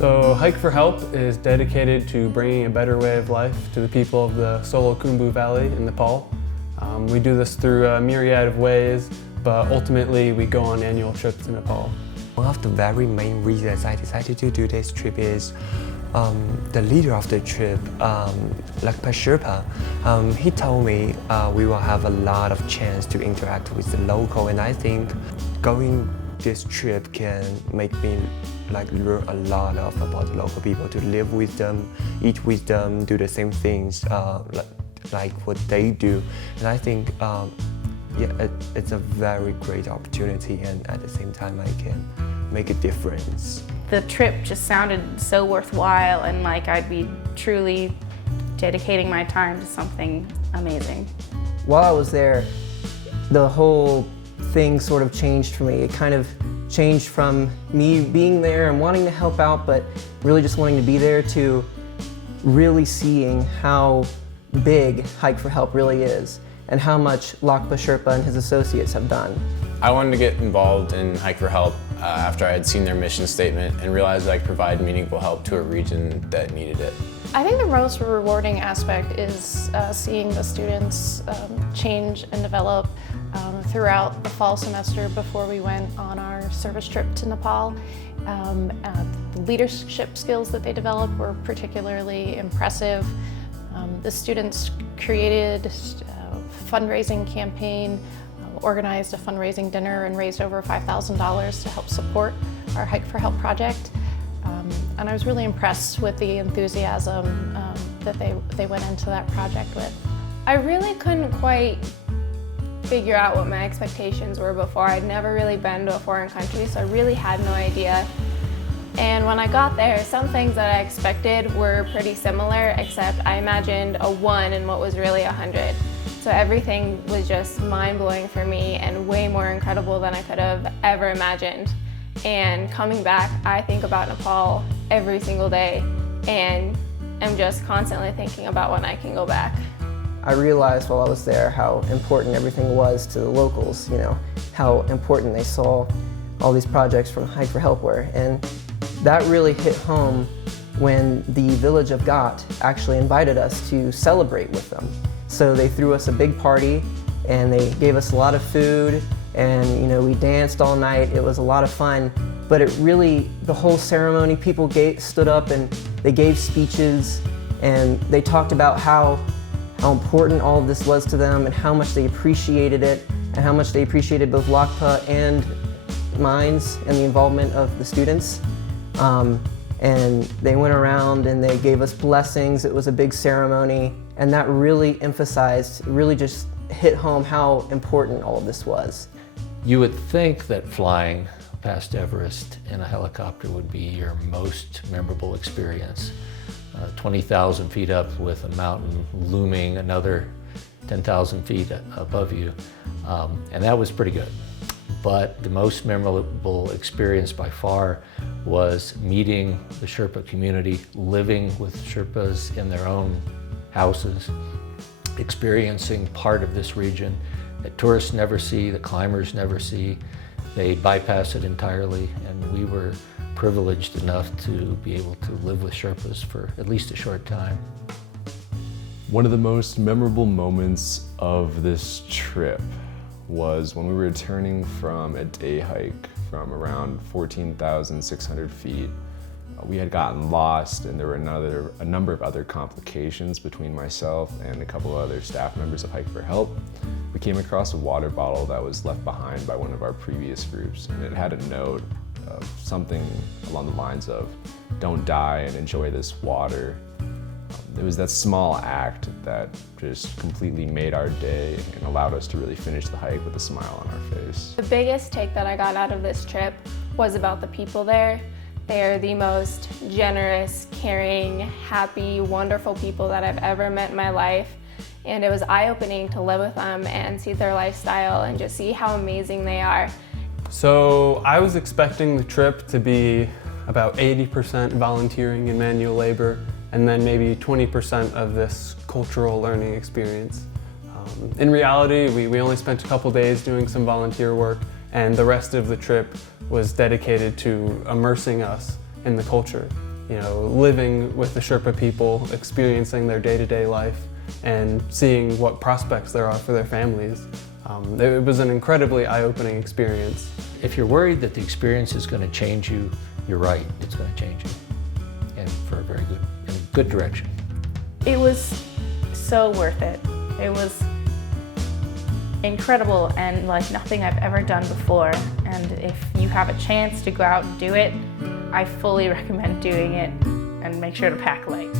So Hike for Help is dedicated to bringing a better way of life to the people of the solo Khumbu Valley in Nepal. We do this through a myriad of ways, but ultimately we go on annual trips to Nepal. One of the very main reasons I decided to do this trip is the leader of the trip, Lakpa Sherpa, he told me we will have a lot of chance to interact with the local, and I think going this trip can make me learn a lot about the local people, to live with them, eat with them, do the same things like what they do. And I think it's a very great opportunity, and at the same time I can make a difference. The trip just sounded so worthwhile, and like I'd be truly dedicating my time to something amazing. While I was there, the whole thing sort of changed for me. It kind of changed from me being there and wanting to help out, but really just wanting to be there, to really seeing how big Hike for Help really is and how much Lakpa Sherpa and his associates have done. I wanted to get involved in Hike for Help after I had seen their mission statement and realized that I could provide meaningful help to a region that needed it. I think the most rewarding aspect is seeing the students change and develop throughout the fall semester before we went on our service trip to Nepal. The leadership skills that they developed were particularly impressive. The students created a fundraising campaign, organized a fundraising dinner, and raised over $5,000 to help support our Hike for Help project. And I was really impressed with the enthusiasm that they went into that project with. I really couldn't quite figure out what my expectations were before. I'd never really been to a foreign country, so I really had no idea. And when I got there, some things that I expected were pretty similar, except I imagined a 1 in what was really 100. So everything was just mind-blowing for me and way more incredible than I could have ever imagined. And coming back, I think about Nepal every single day, and I'm just constantly thinking about when I can go back. I realized while I was there how important everything was to the locals, how important they saw all these projects from Hike for Help were. And that really hit home when the village of Ghat actually invited us to celebrate with them. So they threw us a big party, and they gave us a lot of food, and we danced all night. It was a lot of fun, but it really, the whole ceremony, people stood up and they gave speeches, and they talked about how important all of this was to them and how much they appreciated it, and how much they appreciated both Lakpa and mines and the involvement of the students. And they went around and they gave us blessings. It was a big ceremony, and that really emphasized, really just hit home how important all of this was. You would think that flying past Everest in a helicopter would be your most memorable experience. 20,000 feet up with a mountain looming another 10,000 feet above you, and that was pretty good. But the most memorable experience by far was meeting the Sherpa community, living with Sherpas in their own houses, experiencing part of this region that tourists never see, the climbers never see. They bypass it entirely, and we were privileged enough to be able to live with Sherpas for at least a short time. One of the most memorable moments of this trip was when we were returning from a day hike from around 14,600 feet. We had gotten lost, and there were a number of other complications between myself and a couple of other staff members of Hike for Help. We came across a water bottle that was left behind by one of our previous groups, and it had a note of something along the lines of, "Don't die and enjoy this water." It was that small act that just completely made our day and allowed us to really finish the hike with a smile on our face. The biggest take that I got out of this trip was about the people there. They are the most generous, caring, happy, wonderful people that I've ever met in my life. And it was eye-opening to live with them and see their lifestyle and just see how amazing they are. So I was expecting the trip to be about 80% volunteering and manual labor, and then maybe 20% of this cultural learning experience. In reality, we only spent a couple days doing some volunteer work, and the rest of the trip was dedicated to immersing us in the culture. living with the Sherpa people, experiencing their day-to-day life, and seeing what prospects there are for their families. It was an incredibly eye-opening experience. If you're worried that the experience is going to change you, you're right, it's going to change you, and for a very good direction. It was so worth it. It was incredible and like nothing I've ever done before. And if you have a chance to go out and do it, I fully recommend doing it, and make sure to pack light.